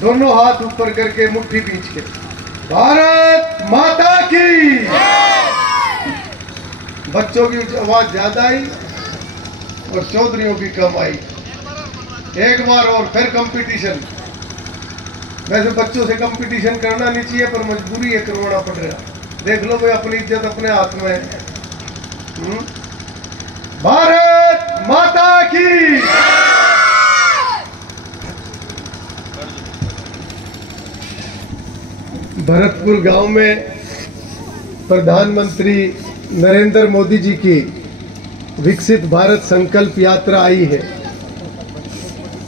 दोनों हाथ ऊपर करके मुट्ठी बीच के, भारत माता की। बच्चों की आवाज ज्यादा आई और चौधरियों की कम आई। एक बार और फिर कंपटीशन। वैसे बच्चों से कंपटीशन करना नहीं चाहिए, पर मजबूरी है, करवाना पड़ रहा। देख लो भाई, अपनी इज्जत अपने हाथ में है। भारत माता की। भरतपुर गांव में प्रधानमंत्री नरेंद्र मोदी जी की विकसित भारत संकल्प यात्रा आई है।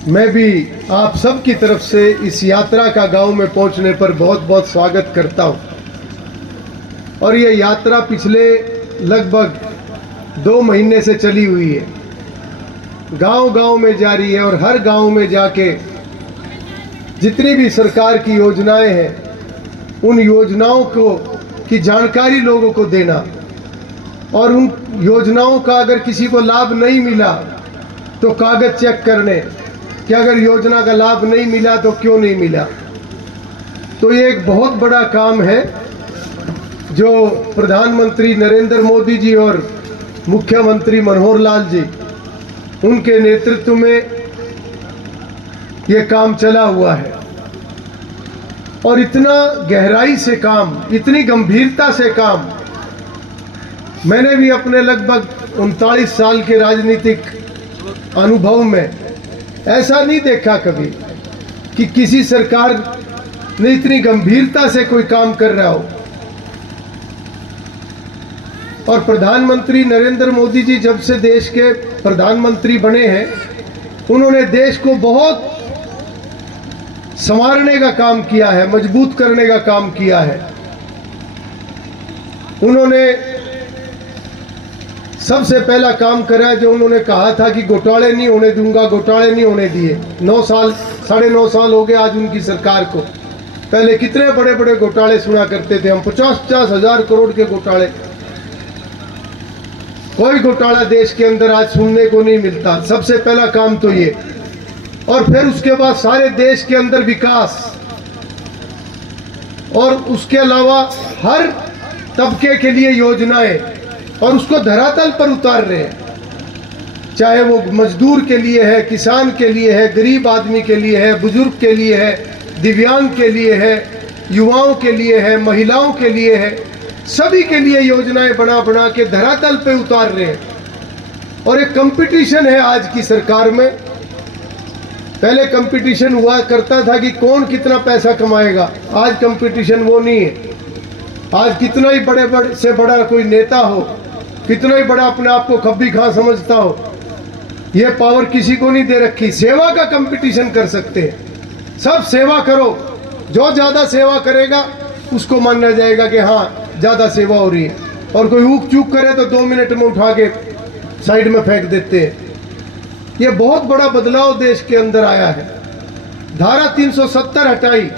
मैं भी आप सब की तरफ से इस यात्रा का गांव में पहुंचने पर बहुत बहुत स्वागत करता हूं। और ये यात्रा पिछले लगभग 2 महीने से चली हुई है, गांव-गांव में जारी है। और हर गांव में जाके जितनी भी सरकार की योजनाएं हैं, उन योजनाओं को की जानकारी लोगों को देना, और उन योजनाओं का अगर किसी को लाभ नहीं मिला तो कागज चेक करने कि अगर योजना का लाभ नहीं मिला तो क्यों नहीं मिला। तो ये एक बहुत बड़ा काम है जो प्रधानमंत्री नरेंद्र मोदी जी और मुख्यमंत्री मनोहर लाल जी, उनके नेतृत्व में ये काम चला हुआ है। और इतना गहराई से काम, इतनी गंभीरता से काम मैंने भी अपने लगभग 39 साल के राजनीतिक अनुभव में ऐसा नहीं देखा कभी कि किसी सरकार ने इतनी गंभीरता से कोई काम कर रहा हो। और प्रधानमंत्री नरेंद्र मोदी जी जब से देश के प्रधानमंत्री बने हैं, उन्होंने देश को बहुत संवारने का काम किया है, मजबूत करने का काम किया है। उन्होंने सबसे पहला काम करा जो उन्होंने कहा था कि घोटाले नहीं होने दूंगा, घोटाले नहीं होने दिए। 9 साल, 9.5 साल हो गए आज उनकी सरकार को। पहले कितने बड़े बड़े घोटाले सुना करते थे हम, 50-50 हजार करोड़ के घोटाले। कोई घोटाला देश के अंदर आज सुनने को नहीं मिलता। सबसे पहला काम तो ये। और फिर उसके बाद सारे देश के अंदर विकास, और उसके अलावा हर तबके के लिए योजनाएं, और उसको धरातल पर उतार रहे हैं। चाहे वो मजदूर के लिए है, किसान के लिए है, गरीब आदमी के लिए है, बुजुर्ग के लिए है, दिव्यांग के लिए है, युवाओं के लिए है, महिलाओं के लिए है, सभी के लिए योजनाएं बना बना के धरातल पे उतार रहे हैं। और एक कंपटीशन है आज की सरकार में। पहले कंपटीशन हुआ करता था कि कौन कितना पैसा कमाएगा, आज कंपटीशन वो नहीं है। आज कितना ही बड़े से बड़ा कोई नेता हो, कितना ही बड़ा अपने आप को खब्बी खां समझता हो, ये पावर किसी को नहीं दे रखी। सेवा का कंपटीशन कर सकते हैं। सब सेवा करो, जो ज्यादा सेवा करेगा उसको माना जाएगा कि हाँ ज्यादा सेवा हो रही है। और कोई ऊक चूक करे तो 2 मिनट में उठा के साइड में फेंक देते हैं। ये बहुत बड़ा बदलाव देश के अंदर आया है। धारा 370 हटाई।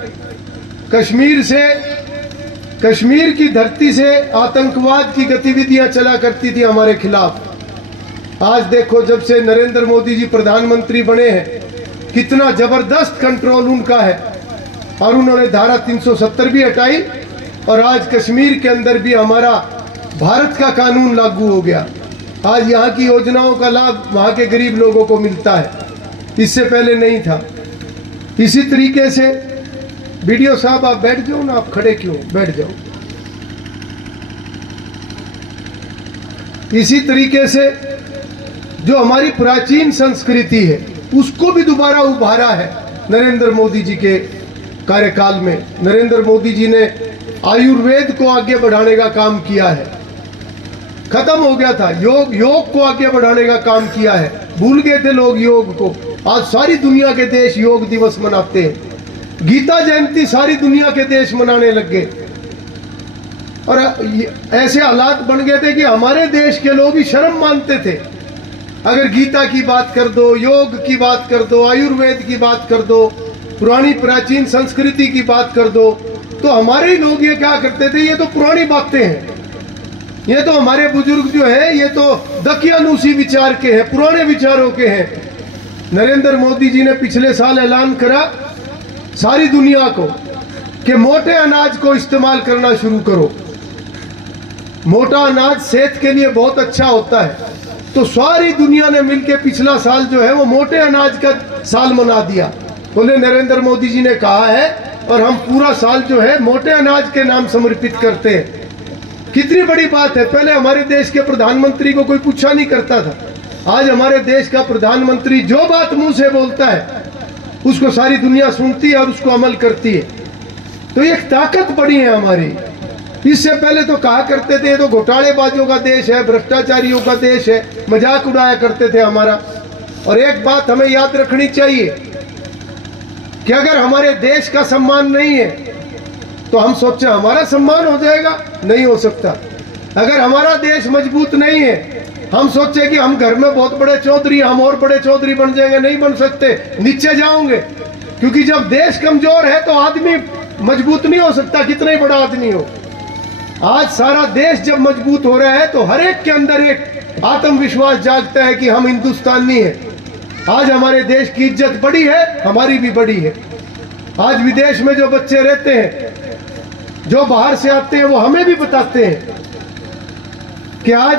कश्मीर की धरती से आतंकवाद की गतिविधियां चला करती थी हमारे खिलाफ। आज देखो जब से नरेंद्र मोदी जी प्रधानमंत्री बने हैं, कितना जबरदस्त कंट्रोल उनका है। और उन्होंने धारा 370 भी हटाई, और आज कश्मीर के अंदर भी हमारा भारत का कानून लागू हो गया। आज यहाँ की योजनाओं का लाभ वहाँ के गरीब लोगों को मिलता है, इससे पहले नहीं था। इसी तरीके से वीडियो साहब आप बैठ जाओ ना, आप खड़े क्यों, बैठ जाओ। इसी तरीके से जो हमारी प्राचीन संस्कृति है उसको भी दोबारा उभारा है नरेंद्र मोदी जी के कार्यकाल में। नरेंद्र मोदी जी ने आयुर्वेद को आगे बढ़ाने का काम किया है। खत्म हो गया था योग को आगे बढ़ाने का काम किया है। भूल गए थे लोग योग को। आज सारी दुनिया के देश योग दिवस मनाते हैं। गीता जयंती सारी दुनिया के देश मनाने लग गए। और ऐसे हालात बन गए थे कि हमारे देश के लोग ही शर्म मानते थे। अगर गीता की बात कर दो, योग की बात कर दो, आयुर्वेद की बात कर दो, पुरानी प्राचीन संस्कृति की बात कर दो, तो हमारे ही लोग ये क्या करते थे, ये तो पुरानी बातें हैं, ये तो हमारे बुजुर्ग जो है ये तो दकियानूसी विचार के हैं, पुराने विचारों के हैं। नरेंद्र मोदी जी ने पिछले साल ऐलान करा सारी दुनिया को कि मोटे अनाज को इस्तेमाल करना शुरू करो। मोटा अनाज सेहत के लिए बहुत अच्छा होता है। तो सारी दुनिया ने मिलकर पिछला साल जो है वो मोटे अनाज का साल मना दिया। बोले नरेंद्र मोदी जी ने कहा है और हम पूरा साल जो है मोटे अनाज के नाम समर्पित करते हैं। कितनी बड़ी बात है। पहले हमारे देश के प्रधानमंत्री को कोई पूछा नहीं करता था। आज हमारे देश का प्रधानमंत्री जो बात मुंह से बोलता है उसको सारी दुनिया सुनती है और उसको अमल करती है। तो एक ताकत बड़ी है हमारी। इससे पहले तो कहा करते थे ये तो घोटालेबाजों का देश है, भ्रष्टाचारियों का देश है, मजाक उड़ाया करते थे हमारा। और एक बात हमें याद रखनी चाहिए कि अगर हमारे देश का सम्मान नहीं है तो हम सोचे हमारा सम्मान हो जाएगा, नहीं हो सकता। अगर हमारा देश मजबूत नहीं है हम सोचे कि हम घर में बहुत बड़े चौधरी, हम और बड़े चौधरी बन जाएंगे, नहीं बन सकते, नीचे जाओगे। क्योंकि जब देश कमजोर है तो आदमी मजबूत नहीं हो सकता, कितना ही बड़ा आदमी हो। आज सारा देश जब मजबूत हो रहा है तो हर एक के अंदर एक आत्मविश्वास जागता है कि हम हिंदुस्तानी हैं। आज हमारे देश की इज्जत बड़ी है, हमारी भी बड़ी है। आज विदेश में जो बच्चे रहते हैं, जो बाहर से आते हैं, वो हमें भी बताते हैं कि आज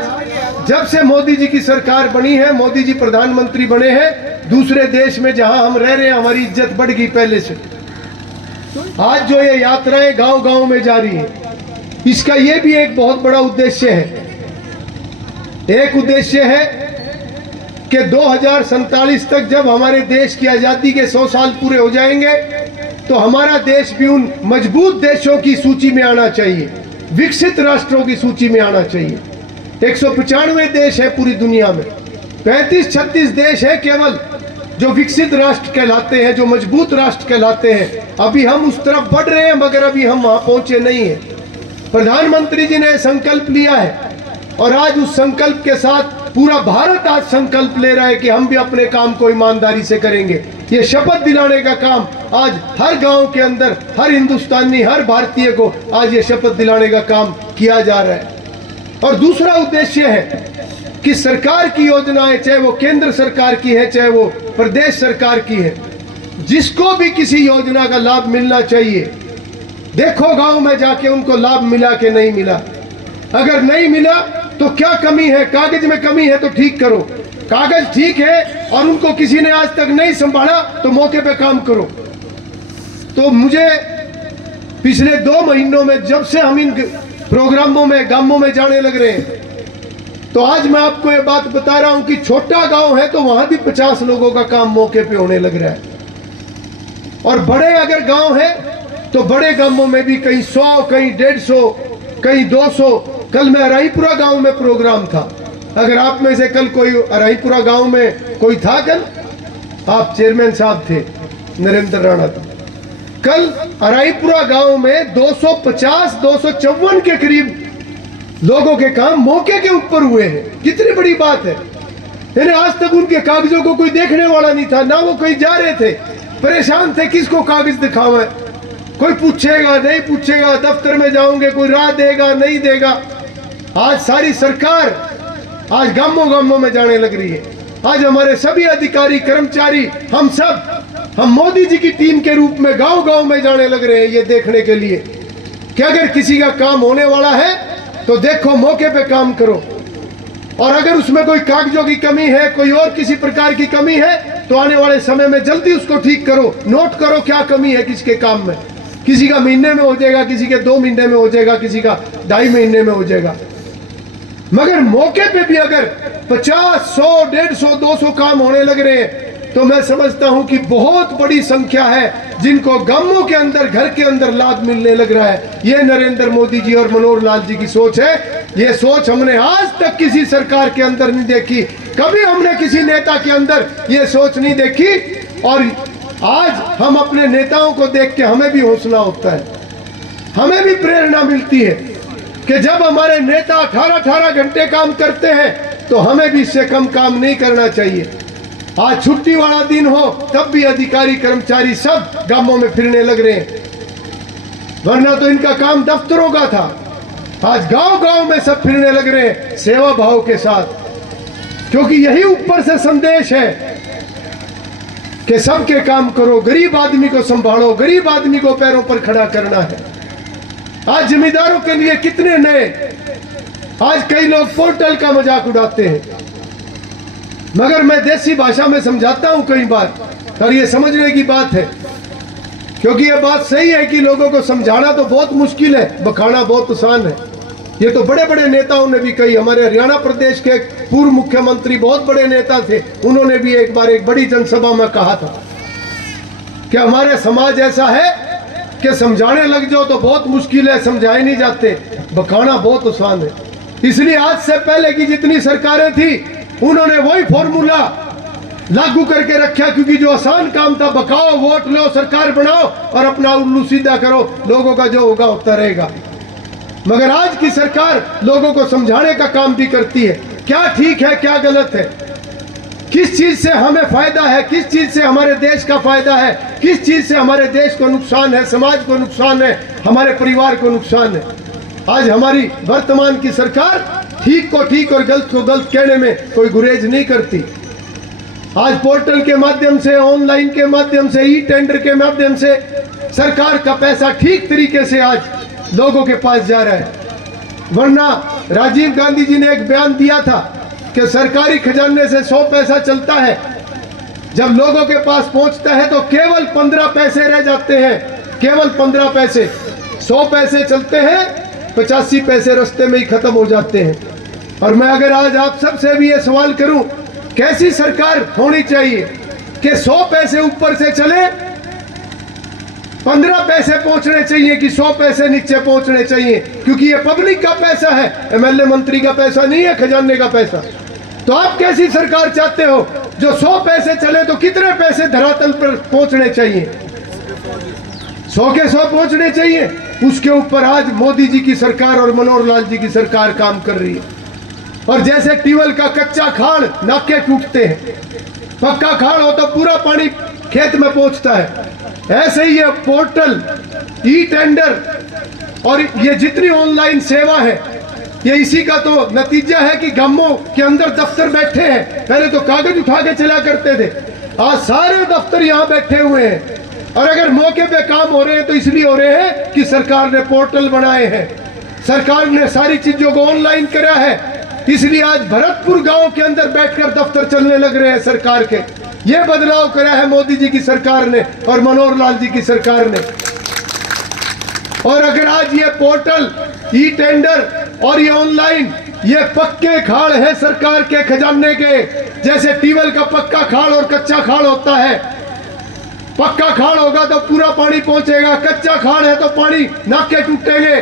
जब से मोदी जी की सरकार बनी है, मोदी जी प्रधानमंत्री बने हैं, दूसरे देश में जहां हम रह रहे हैं हमारी इज्जत बढ़ गई पहले से। आज जो ये यात्राएं गांव गांव में जारी है, इसका ये भी एक बहुत बड़ा उद्देश्य है। एक उद्देश्य है कि 2047 तक जब हमारे देश की आजादी के 100 साल पूरे हो जाएंगे तो हमारा देश भी उन मजबूत देशों की सूची में आना चाहिए, विकसित राष्ट्रों की सूची में आना चाहिए। 195 देश है पूरी दुनिया में, 35-36 देश है केवल जो विकसित राष्ट्र कहलाते हैं, जो मजबूत राष्ट्र कहलाते हैं। अभी हम उस तरफ बढ़ रहे हैं मगर अभी हम वहां पहुंचे नहीं हैं। प्रधानमंत्री जी ने संकल्प लिया है और आज उस संकल्प के साथ पूरा भारत आज संकल्प ले रहा है कि हम भी अपने काम को ईमानदारी से करेंगे। ये शपथ दिलाने का काम आज हर गांव के अंदर हर हिंदुस्तानी, हर भारतीय को आज ये शपथ दिलाने का काम किया जा रहा है। और दूसरा उद्देश्य है कि सरकार की योजनाएं, चाहे वो केंद्र सरकार की है चाहे वो प्रदेश सरकार की है, जिसको भी किसी योजना का लाभ मिलना चाहिए, देखो गांव में जाके उनको लाभ मिला कि नहीं मिला। अगर नहीं मिला तो क्या कमी है, कागज में कमी है तो ठीक करो। कागज ठीक है और उनको किसी ने आज तक नहीं संभाला तो मौके पे काम करो। तो मुझे पिछले 2 महीनों में जब से हम इन प्रोग्रामों में, गांवों में जाने लग रहे हैं, तो आज मैं आपको ये बात बता रहा हूं कि छोटा गांव है तो वहां भी 50 लोगों का काम मौके पे होने लग रहा है। और बड़े अगर गांव है तो बड़े गांवों में भी कहीं 100, कहीं 150, कहीं 200। कल मैं अराईपुरा गांव में प्रोग्राम था। अगर आप में से कल कोई अराईपुरा गांव में कोई था, कल आप चेयरमैन साहब थे, नरेंद्र राणा था। कल अराईपुरा गांव में 250-254 के करीब लोगों के काम मौके के ऊपर हुए हैं। कितनी बड़ी बात है। यानी आज तक उनके कागजों को कोई देखने वाला नहीं था, ना वो कहीं जा रहे थे, परेशान थे किसको कागज दिखावे, कोई पूछेगा नहीं पूछेगा, दफ्तर में जाओगे कोई राह देगा नहीं देगा। आज सारी सरकार आज गांवों गांवों में जाने लग रही है। आज हमारे सभी अधिकारी, कर्मचारी, हम मोदी जी की टीम के रूप में गांव गांव में जाने लग रहे हैं, ये देखने के लिए कि अगर किसी का काम होने वाला है तो देखो मौके पे काम करो। और अगर उसमें कोई कागजों की कमी है, कोई और किसी प्रकार की कमी है, तो आने वाले समय में जल्दी उसको ठीक करो। नोट करो क्या कमी है किसके काम में। किसी का महीने में हो जाएगा, किसी के 2 महीने में हो जाएगा, किसी का 2.5 महीने में हो जाएगा। मगर मौके पे भी अगर 50, 100, 150, 200 काम होने लग रहे हैं तो मैं समझता हूं कि बहुत बड़ी संख्या है जिनको गांवों के अंदर, घर के अंदर लाभ मिलने लग रहा है। ये नरेंद्र मोदी जी और मनोहर लाल जी की सोच है। ये सोच हमने आज तक किसी सरकार के अंदर नहीं देखी, कभी हमने किसी नेता के अंदर ये सोच नहीं देखी। और आज हम अपने नेताओं को देख के हमें भी हौसला होता है, हमें भी प्रेरणा मिलती है कि जब हमारे नेता 18-18 घंटे काम करते हैं तो हमें भी इससे कम काम नहीं करना चाहिए। आज छुट्टी वाला दिन हो तब भी अधिकारी, कर्मचारी सब गांवों में फिरने लग रहे हैं, वरना तो इनका काम दफ्तरों का था। आज गांव गांव में सब फिरने लग रहे हैं सेवा भाव के साथ, क्योंकि यही ऊपर से संदेश है कि सबके काम करो, गरीब आदमी को संभालो, गरीब आदमी को पैरों पर खड़ा करना है। आज जमींदारों के लिए कितने नए, आज कई लोग पोर्टल का मजाक उड़ाते हैं, मगर मैं देसी भाषा में समझाता हूं कई बार, और ये समझने की बात है, क्योंकि ये बात सही है कि लोगों को समझाना तो बहुत मुश्किल है, बखाना बहुत आसान है। ये तो बड़े बड़े नेताओं ने भी कही, हमारे हरियाणा प्रदेश के पूर्व मुख्यमंत्री बहुत बड़े नेता थे, उन्होंने भी एक बार एक बड़ी जनसभा में कहा था कि हमारे समाज ऐसा है कि समझाने लग जाओ तो बहुत मुश्किल है, समझाए नहीं जाते, बखाना बहुत आसान है। इसलिए आज से पहले की जितनी सरकारें थी उन्होंने वही फॉर्मूला लागू करके रखा, क्योंकि जो आसान काम था, बकाओ, वोट लो, सरकार बनाओ और अपना उल्लू सीधा करो, लोगों का जो होगा होता रहेगा। मगर आज की सरकार लोगों को समझाने का काम भी करती है, क्या ठीक है क्या गलत है, किस चीज से हमें फायदा है, किस चीज से हमारे देश का फायदा है, किस चीज से हमारे देश को नुकसान है, समाज को नुकसान है, हमारे परिवार को नुकसान है। आज हमारी वर्तमान की सरकार ठीक को ठीक और गलत को गलत कहने में कोई गुरेज नहीं करती। आज पोर्टल के माध्यम से, ऑनलाइन के माध्यम से, ई टेंडर के माध्यम से सरकार का पैसा ठीक तरीके से आज लोगों के पास जा रहा है। वरना राजीव गांधी जी ने एक बयान दिया था कि सरकारी खजाने से 100 पैसा चलता है, जब लोगों के पास पहुंचता है तो केवल 15 पैसे रह जाते हैं, केवल 15 पैसे। 100 पैसे चलते हैं, 85 पैसे रास्ते में ही खत्म हो जाते हैं। और मैं अगर आज आप सबसे भी ये सवाल करूं, कैसी सरकार होनी चाहिए कि 100 पैसे ऊपर से चले, 15 पैसे पहुंचने चाहिए कि 100 पैसे नीचे पहुंचने चाहिए, क्योंकि ये पब्लिक का पैसा है, एमएलए मंत्री का पैसा नहीं है, खजाने का पैसा। तो आप कैसी सरकार चाहते हो जो 100 पैसे चले तो कितने पैसे धरातल पर पहुंचने चाहिए? 100 के 100 पहुंचने चाहिए। उसके ऊपर आज मोदी जी की सरकार और मनोहर लाल जी की सरकार काम कर रही है। और जैसे ट्यूबवेल का कच्चा खाड़ नाके टूटते हैं, पक्का खाड़ हो तो पूरा पानी खेत में पहुंचता है, ऐसे ही ये पोर्टल, ई टेंडर और ये जितनी ऑनलाइन सेवा है, ये इसी का तो नतीजा है कि गांवों के अंदर दफ्तर बैठे हैं। पहले तो कागज उठा के चला करते थे, आज सारे दफ्तर यहाँ बैठे हुए हैं। और अगर मौके पे काम हो रहे हैं तो इसलिए हो रहे हैं कि सरकार ने पोर्टल बनाए हैं, सरकार ने सारी चीजों को ऑनलाइन करा है। इसलिए आज भरतपुर गांव के अंदर बैठकर दफ्तर चलने लग रहे हैं सरकार के। ये बदलाव करा है मोदी जी की सरकार ने और मनोहर लाल जी की सरकार ने। और अगर आज ये पोर्टल, ई टेंडर और ये ऑनलाइन, ये पक्के खाड़ है सरकार के खजाने के। जैसे ट्यूबवेल का पक्का खाड़ और कच्चा खाड़ होता है, पक्का खाड़ होगा तो पूरा पानी पहुंचेगा, कच्चा खाड़ है तो पानी नाके टूटेंगे।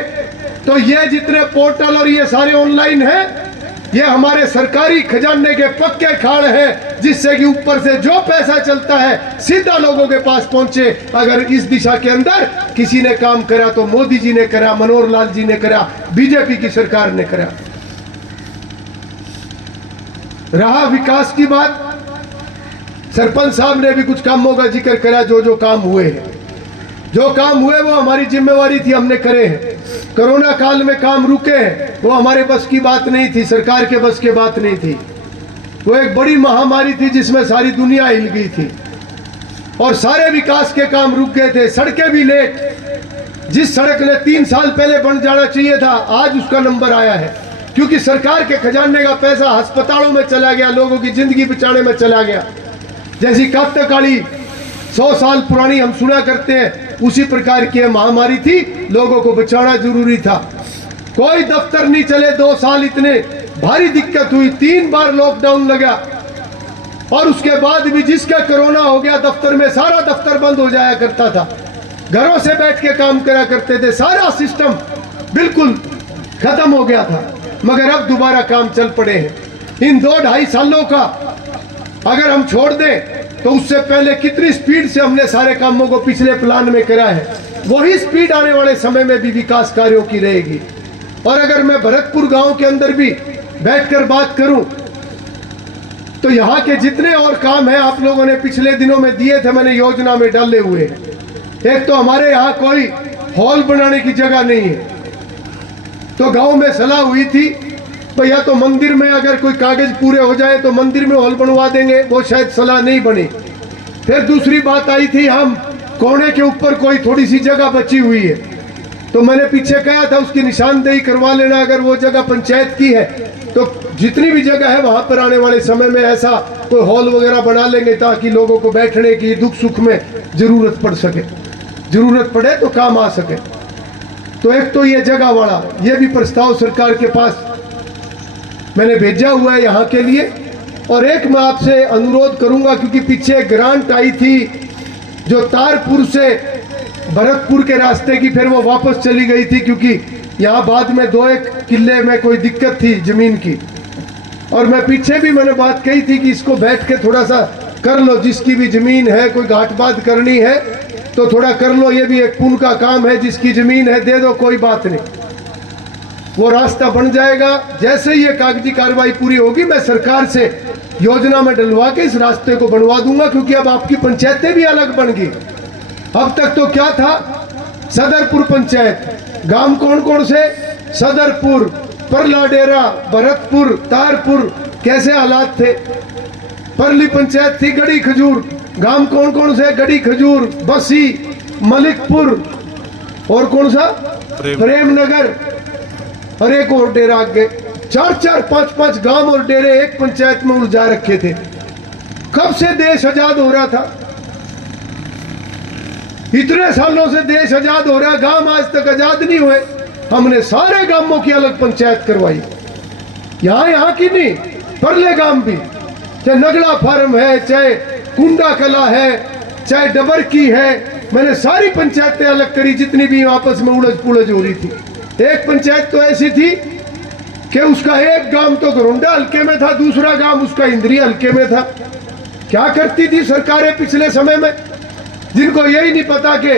तो ये जितने पोर्टल और ये सारे ऑनलाइन है, ये हमारे सरकारी खजाने के पक्के खाड़ है, जिससे कि ऊपर से जो पैसा चलता है सीधा लोगों के पास पहुंचे। अगर इस दिशा के अंदर किसी ने काम करा तो मोदी जी ने करा, मनोहर लाल जी ने करा, बीजेपी की सरकार ने करा। रहा विकास की बात, सरपंच साहब ने भी कुछ कामों का जिक्र करा, जो जो काम हुए हैं। जो काम हुए वो हमारी जिम्मेवारी थी, हमने करे हैं। कोरोना काल में काम रुके हैं, वो हमारे बस की बात नहीं थी, सरकार के बस की बात नहीं थी। वो एक बड़ी महामारी थी जिसमें सारी दुनिया हिल गई थी और सारे विकास के काम रुक गए थे। सड़कें भी लेट, जिस सड़क ने 3 साल पहले बन जाना चाहिए था, आज उसका नंबर आया है, क्योंकि सरकार के खजाने का पैसा अस्पतालों में चला गया, लोगों की जिंदगी बचाने में चला गया। जैसी काली 100 साल पुरानी हम सुना करते हैं, उसी प्रकार की महामारी थी, लोगों को बचाना जरूरी था। कोई दफ्तर नहीं चले 2 साल, इतने भारी दिक्कत हुई, 3 बार लॉकडाउन लगा और उसके बाद भी जिसका कोरोना हो गया दफ्तर में, सारा दफ्तर बंद हो जाया करता था, घरों से बैठ के काम करा करते थे, सारा सिस्टम बिल्कुल खत्म हो गया था। मगर अब दोबारा काम चल पड़े हैं। इन 2-2.5 सालों का अगर हम छोड़ दें तो उससे पहले कितनी स्पीड से हमने सारे कामों को पिछले प्लान में करा है, वही स्पीड आने वाले समय में भी विकास कार्यों की रहेगी। और अगर मैं भरतपुर गांव के अंदर भी बैठकर बात करूं तो यहाँ के जितने और काम हैं आप लोगों ने पिछले दिनों में दिए थे, मैंने योजना में डाले हुए हैं। एक तो हमारे यहाँ कोई हॉल बनाने की जगह नहीं है, तो गांव में सलाह हुई थी भैया तो मंदिर में अगर कोई कागज पूरे हो जाए तो मंदिर में हॉल बनवा देंगे, वो शायद सलाह नहीं बनी। फिर दूसरी बात आई थी, हम कोने के ऊपर कोई थोड़ी सी जगह बची हुई है, तो मैंने पीछे कहा था उसकी निशानदेही करवा लेना, अगर वो जगह पंचायत की है तो जितनी भी जगह है वहां पर आने वाले समय में ऐसा कोई हॉल वगैरह बना लेंगे ताकि लोगों को बैठने की दुख सुख में जरूरत पड़ सके, जरूरत पड़े तो काम आ सके। तो एक तो ये जगह वाला, ये भी प्रस्ताव सरकार के पास मैंने भेजा हुआ है यहाँ के लिए। और एक मैं आपसे अनुरोध करूंगा, क्योंकि पीछे ग्रांट आई थी जो तारपुर से भरतपुर के रास्ते की, फिर वो वापस चली गई थी क्योंकि यहाँ बाद में 2-1 किले में कोई दिक्कत थी जमीन की। और मैं पीछे भी मैंने बात कही थी कि इसको बैठ के थोड़ा सा कर लो, जिसकी भी जमीन है, कोई घाटबात करनी है तो थोड़ा कर लो, ये भी एक पुण्य का काम है, जिसकी जमीन है दे दो, कोई बात नहीं, वो रास्ता बन जाएगा। जैसे ही ये कागजी कार्रवाई पूरी होगी मैं सरकार से योजना में डलवा के इस रास्ते को बनवा दूंगा, क्योंकि अब आपकी पंचायतें भी अलग बन गई। अब तक तो क्या था, सदरपुर पंचायत, गांव कौन कौन से, सदरपुर, परला डेरा, भरतपुर, तारपुर, कैसे हालात थे। परली पंचायत थी गड़ी खजूर, गांव कौन कौन से, गड़ी खजूर, बसी, मलिकपुर और कौन सा, प्रेम नगर, और एक और डेरा आगे। 4-4, 5-5 गांव और डेरे एक पंचायत में उलझा रखे थे। कब से देश आजाद हो रहा था, इतने सालों से देश आजाद हो रहा है, गांव आज तक आजाद नहीं हुए। हमने सारे गांवों की अलग पंचायत करवाई, यहाँ की नहीं, परले गांव भी, चाहे नगड़ा फार्म है, चाहे कुंडा कला है, चाहे डबर की है, मैंने सारी पंचायतें अलग करी जितनी भी आपस में उलझ पुलझ हो रही थी। एक पंचायत तो ऐसी थी कि उसका एक गांव तो घरोंडा हल्के में था, दूसरा गांव उसका इंद्री हल्के में था। क्या करती थी सरकारें पिछले समय में, जिनको यही नहीं पता कि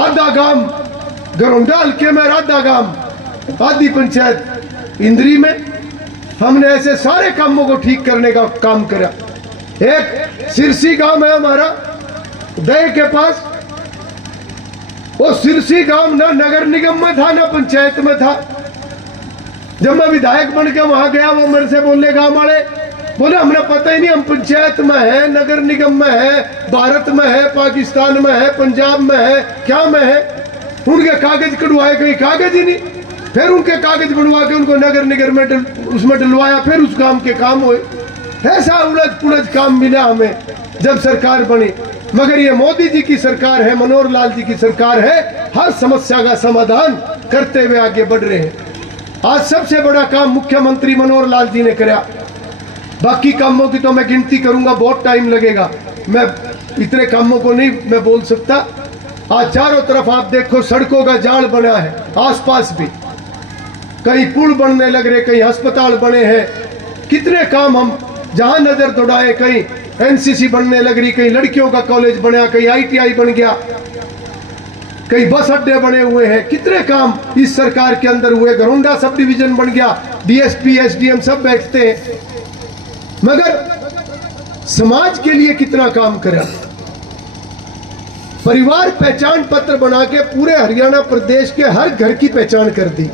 आधा गांव घरोंडा हल्के में, आधा गांव, आधी पंचायत इंद्री में। हमने ऐसे सारे कामों को ठीक करने का काम करा। एक सिरसी गांव है हमारा दह के पास, वो सिरसी गांव ना नगर निगम में था ना पंचायत में था। जब मैं विधायक बन के वहां गया, वो मेरे से बोले, गांव वाले बोले हमें पता ही नहीं, हम पंचायत में है, नगर निगम में है, भारत में है, पाकिस्तान में है, पंजाब में है, क्या में है। उनके कागज कढ़वाए, कहीं कागज ही नहीं। फिर उनके कागज बनवा के उनको नगर निगम में उसमें डलवाया, फिर उस काम के काम हुए। ऐसा उलझ पुलझ काम मिला हमें जब सरकार बनी। मगर ये मोदी जी की सरकार है, मनोहर लाल जी की सरकार है, हर समस्या का समाधान करते हुए आगे बढ़ रहे हैं। आज सबसे बड़ा काम मुख्यमंत्री मनोहर लाल जी ने कराया। बाकी कामों की तो मैं गिनती करूंगा, बहुत टाइम लगेगा, मैं इतने कामों को नहीं मैं बोल सकता। आज चारों तरफ आप देखो सड़कों का जाल बना है, आसपास भी कहीं पुल बनने लग रहे, कहीं अस्पताल बने हैं। कितने काम हम जहां नजर दौड़ाए, कहीं एनसीसी बनने लग रही, कहीं लड़कियों का कॉलेज बना, कहीं आईटीआई बन गया, कई बस अड्डे बने हुए हैं। कितने काम इस सरकार के अंदर हुए। घरोंडा सब डिवीजन बन गया, डीएसपी एसडीएम सब बैठते हैं। मगर समाज के लिए कितना काम करा। परिवार पहचान पत्र बना के पूरे हरियाणा प्रदेश के हर घर की पहचान कर दी।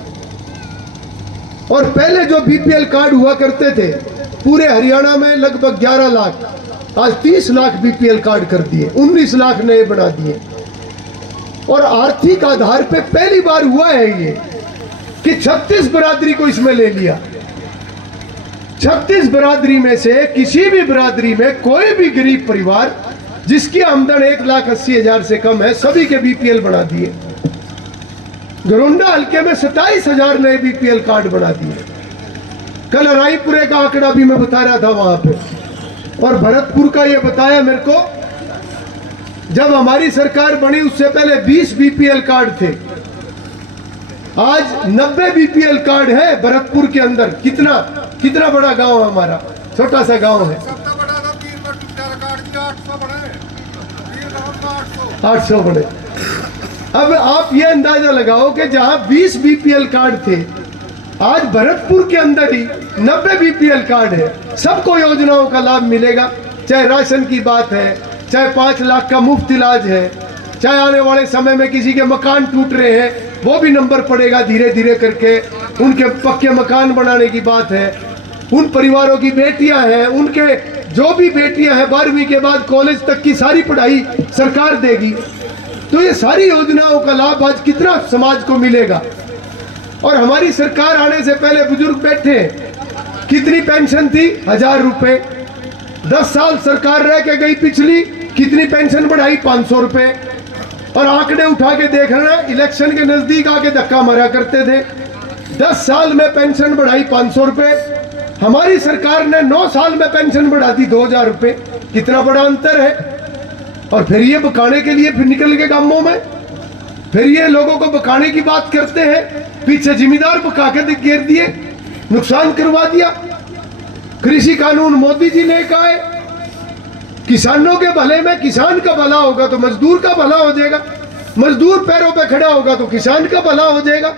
और पहले जो बीपीएल कार्ड हुआ करते थे पूरे हरियाणा में लगभग 11 लाख, आज 30 लाख बीपीएल कार्ड कर दिए, 19 लाख नए बना दिए। और आर्थिक आधार पे पहली बार हुआ है ये कि 36 बिरादरी को इसमें ले लिया। 36 बिरादरी में से किसी भी बिरादरी में कोई भी गरीब परिवार जिसकी आमदन 1,80,000 से कम है, सभी के बीपीएल बना दिए। घरोंडा हल्के में 27,000 नए बीपीएल कार्ड बना दिए। कल रायपुरे का आंकड़ा भी मैं बता रहा था वहां पे, और भरतपुर का ये बताया मेरे को। जब हमारी सरकार बनी उससे पहले 20 बीपीएल कार्ड थे, आज 90 बीपीएल कार्ड है भरतपुर के अंदर। कितना बड़ा गांव है हमारा, छोटा सा गांव है। 800 बड़े। अब आप ये अंदाजा लगाओ कि जहां 20 बीपीएल कार्ड थे, आज भरतपुर के अंदर ही 90 बीपीएल कार्ड है। सबको योजनाओं का लाभ मिलेगा, चाहे राशन की बात है, चाहे 5 लाख का मुफ्त इलाज है, चाहे आने वाले समय में किसी के मकान टूट रहे हैं वो भी नंबर पड़ेगा धीरे धीरे करके, उनके पक्के मकान बनाने की बात है। उन परिवारों की बेटियां हैं, उनके जो भी बेटियां हैं 12वीं के बाद कॉलेज तक की सारी पढ़ाई सरकार देगी। तो ये सारी योजनाओं का लाभ आज कितना समाज को मिलेगा। और हमारी सरकार आने से पहले बुजुर्ग बैठे, कितनी पेंशन थी? 1000 रुपए। 10 साल सरकार रह के गई पिछली, कितनी पेंशन बढ़ाई? 500 रुपए। और आंकड़े उठा के देख रहे हैं, इलेक्शन के नजदीक आके धक्का मारा करते थे। 10 साल में पेंशन बढ़ाई 500 रुपए, हमारी सरकार ने 9 साल में पेंशन बढ़ा दी 2000 रुपए। कितना बड़ा अंतर है। और फिर ये बकाने के लिए फिर निकल के कामों में, फिर ये लोगों को बकाने की बात करते हैं। पीछे जिम्मेदार बका के घेर दिए, नुकसान करवा दिया। कृषि कानून मोदी जी लेकर आए, किसानों के भले में, किसान का भला होगा तो मजदूर का भला हो जाएगा, मजदूर पैरों पे खड़ा होगा तो किसान का भला हो जाएगा।